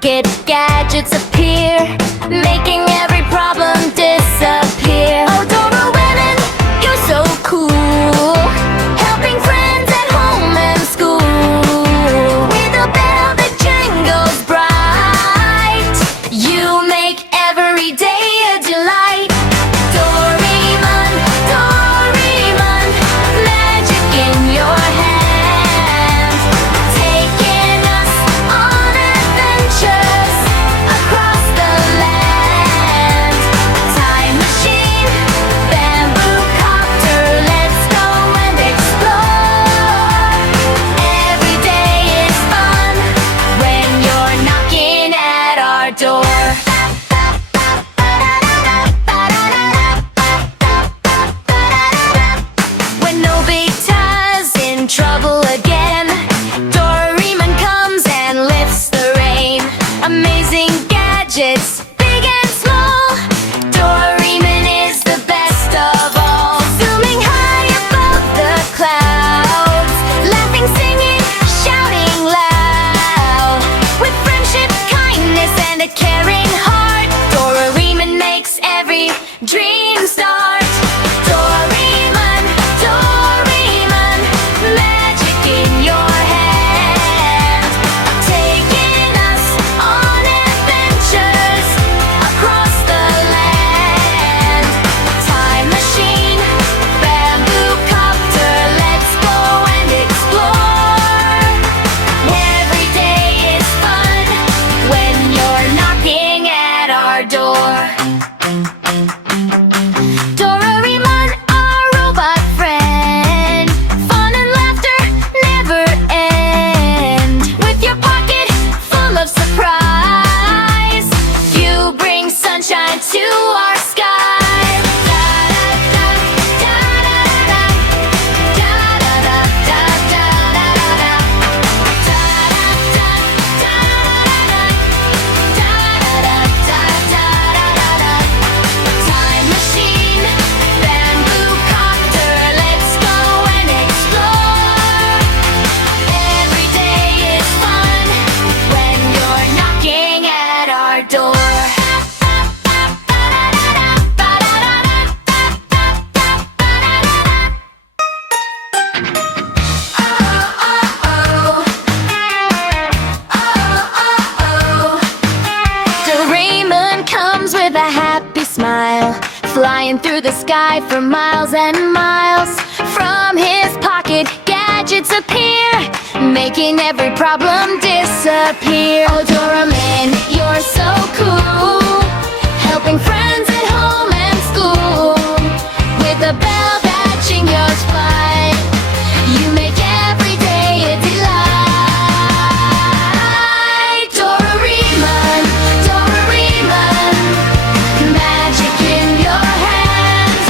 pocket, gadgets appear, making every problem disappear. Oh, Dora women, you're so cool, helping friends at home and school. With a bell that jingles bright, you make every day a delight. Doraemon, Doraemon, magic in your hands, taking us on adventures across the land. Time machine, bamboo copter, let's go and explore. Every day is fun when you're knocking at our door. When Nobita's in trouble again, Doraemon comes and lifts the rain. Amazing gadgets, big and small, Doraemon is the best of all. Zooming high above the clouds, laughing, singing, shouting loud. With friendship, kindness, and a caring heart, Doraemon makes every dream start. Doraemon, Doraemon, magic in your hand, taking us on adventures across the land. Time machine, bamboo copter, let's go and explore. Every day is fun when you're knocking at our door. Doraemon, our robot friend, fun and laughter never end. With your pocket full of surprise, you bring sunshine to our sky. Da da da da da da da da da da da. Time machine, bamboo copter, let's go and explore. Every day is fun when you're knocking at our door. Doraemon comes with a happy smile, flying through the sky for miles and miles. From his pocket, gadgets appear, making every problem disappear. Oh, Doraemon, you're so cool, helping friends at home and school. With a bell that jingles bright, you make every day a delight. Doraemon, Doraemon, magic in your hand,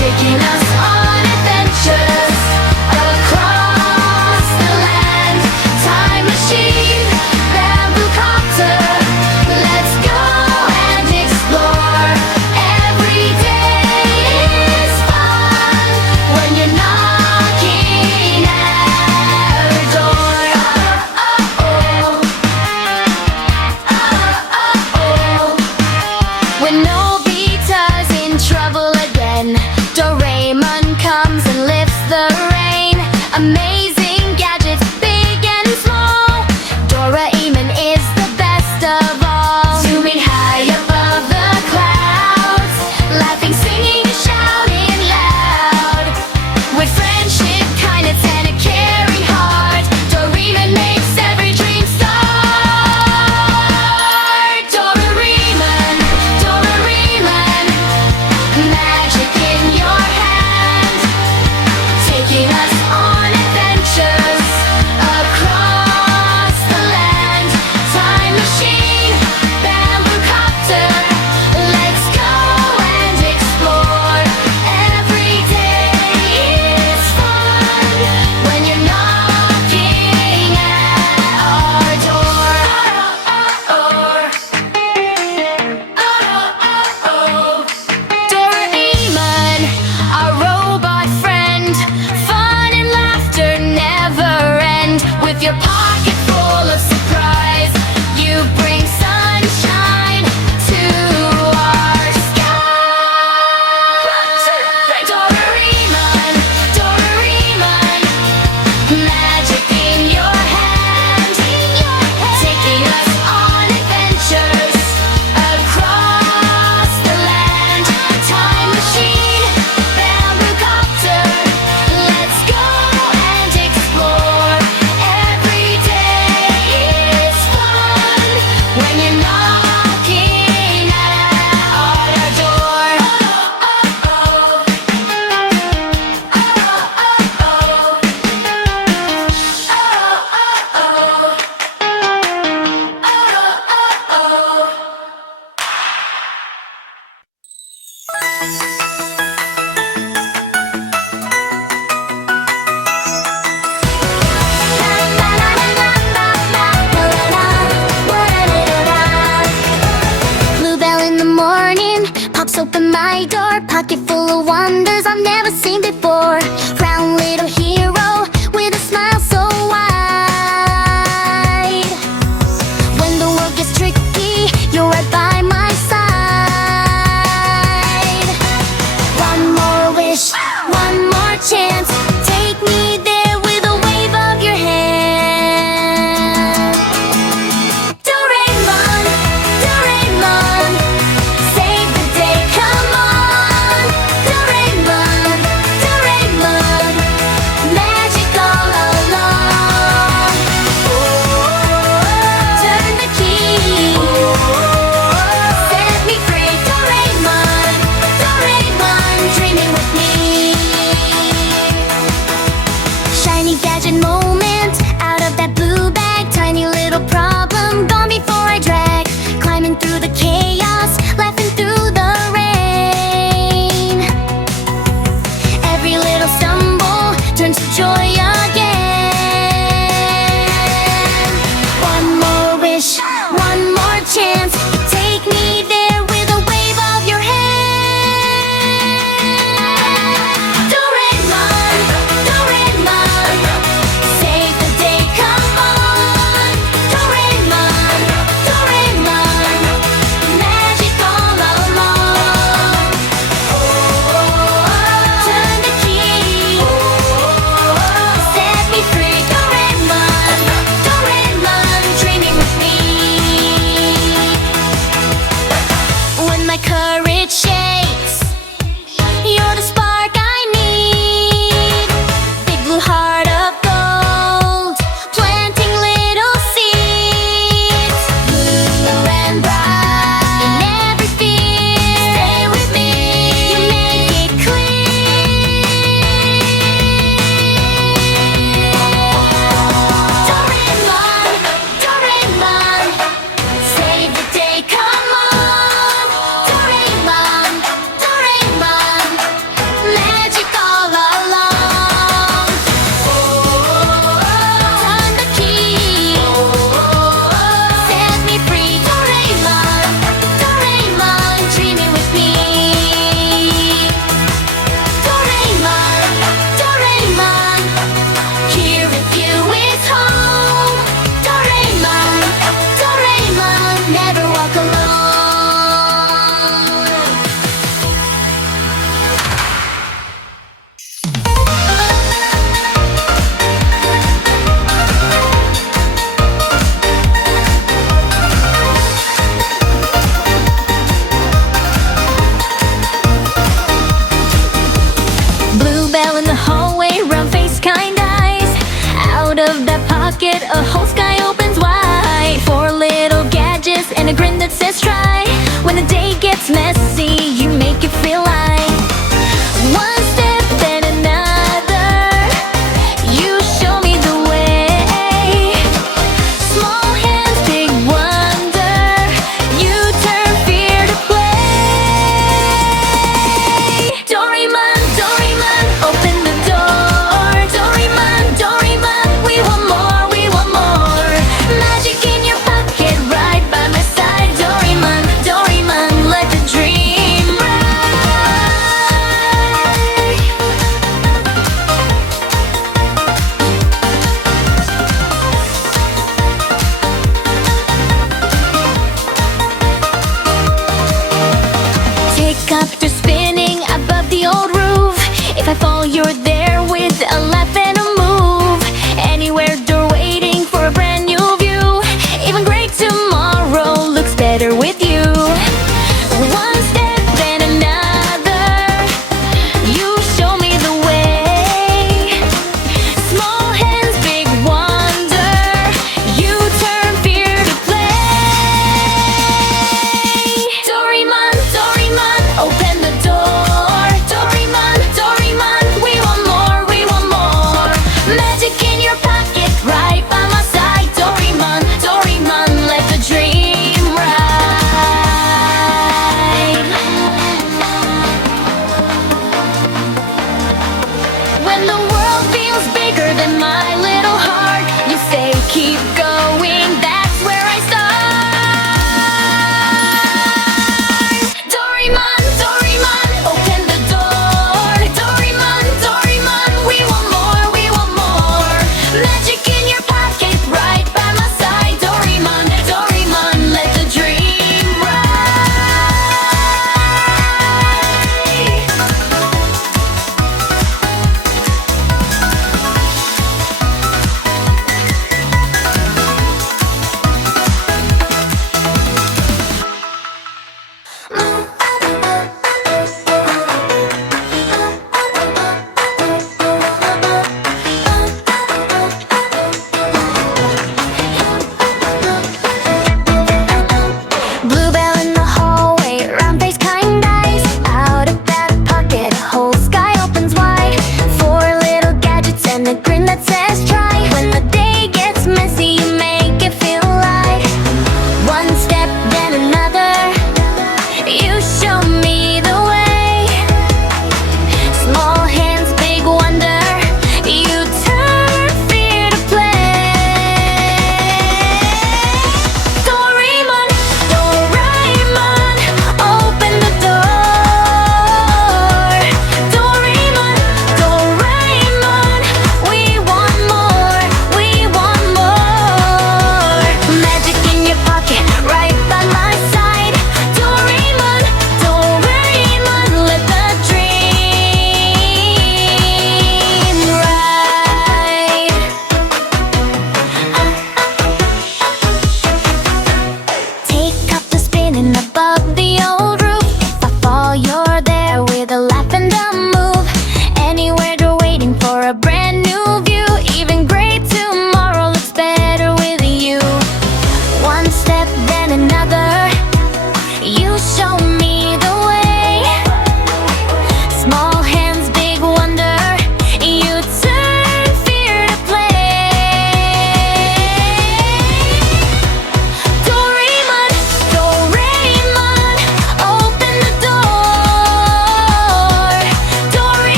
taking us on adventures across the land. Time machine, bamboo copter, let's go and explore. wonders I've never seen before. Round little hero with a smile so wide. When the world gets tricky, you're right by my side. One more wish, one more chance. Take me there with a wave of your hand. Doraemon, Doraemon, save the day, come on. Doraemon, Doraemon, magic all along. Turn the key, set me free. Doraemon, Doraemon, dreaming with me. Shiny gadget moment out of that blue bag. Tiny little problem gone before I drag. Climbing through the chaos, laughing through the rain. Every little stumble turns to joy again. One more wish, one more chance. Take me there with a wave of your hand. Doraemon, Doraemon, save the day, come on. Doraemon, Doraemon, magic all along. Turn the key, set me free. Doraemon, Doraemon, dreaming with me. When my courage shakes, you're the spark I need. Big blue heart of gold, planting little seeds. Blue and bright, in every fear. Stay with me, you make it clear. Doraemon, Doraemon, save the day, come on. Doraemon, Doraemon, magic all along. Turn the key, set me free. Doraemon, Doraemon, dreaming with me. Doraemon, Doraemon, here with you is home. Doraemon, Doraemon, never walk alone. Bluebell in the hallway, round face, kind eyes. Out of that pocket, a whole sky opens wide. Four little gadgets and a grin that says try. When the day gets messy, you make it feel like one step then another. You show me the way. Small hands, big wonder. You turn fear to play. Doraemon, Doraemon, open the door. Doraemon, Doraemon, we want more, we want more. Magic in your pocket, right by my side. Doraemon, Doraemon, let the dream rise. Take up to spinning above the old roof. If I fall, you're